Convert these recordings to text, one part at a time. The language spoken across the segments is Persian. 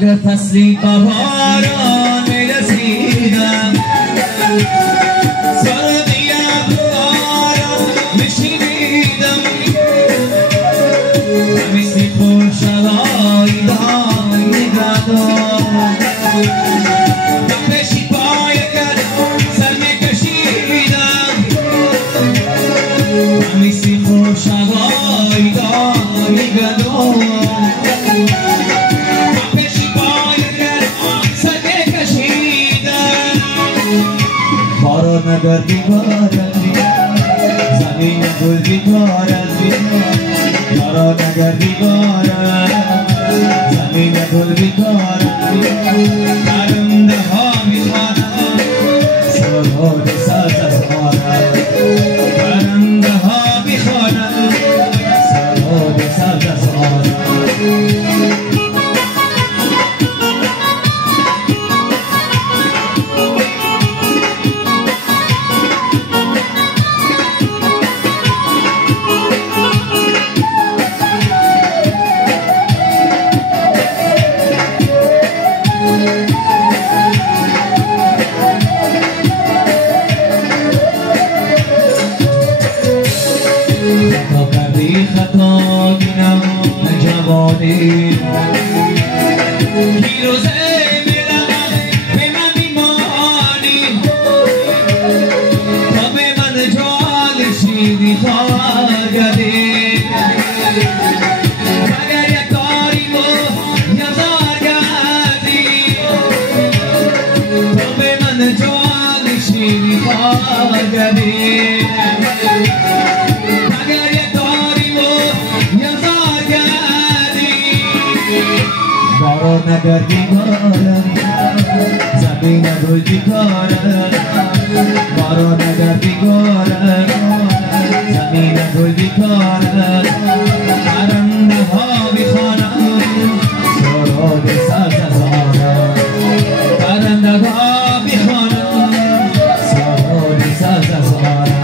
اگر فصلی بهاران می‌رسیدم سرودی بهاران می‌شنیدم مثل خوشحالای دای گردان پیشی پای کد سر می‌کشیدم مثل خوشحالای دای گردان نگر بیگارت زمین گل بیگارت یارا نگر بیگارت زمین گل بیگارت پرنده ها میخوانند سرود ساز از آرد پرنده ها میخوانند سرود ساز از آرد خطا دینم جوانی پیروزه میرم به من میمانی تا به من جالشی خواهد گردی اگر یک کاری و یزار گردی تا به من جالشی خواهد گردی بارو نگر بیگارم زمین گل بیگارم بارو نگر بیگارم زمین گل بیگارم پرنده ها میخوانند سرود ساز از آرد پرنده ها میخوانند سرود ساز از آرد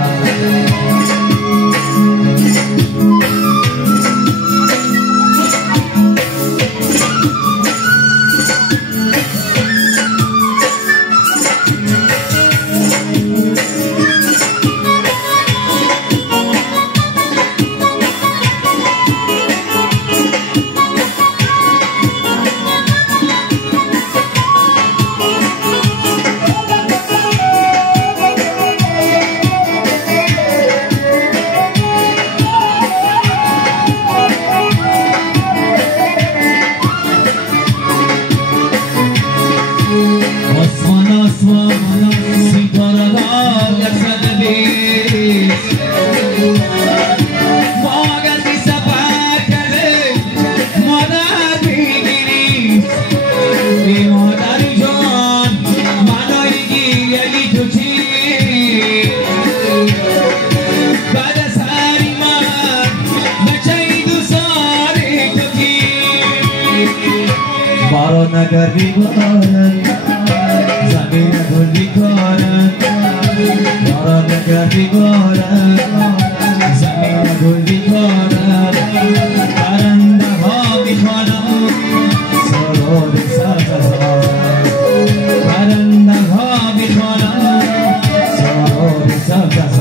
بارو نگر بیگارن زمین گل بیگارن بارو نگر بیگارن زمین گل بیگارن پرنده ها میخوانند سرود ساز از آرد پرنده ها میخوانند سرود ساز از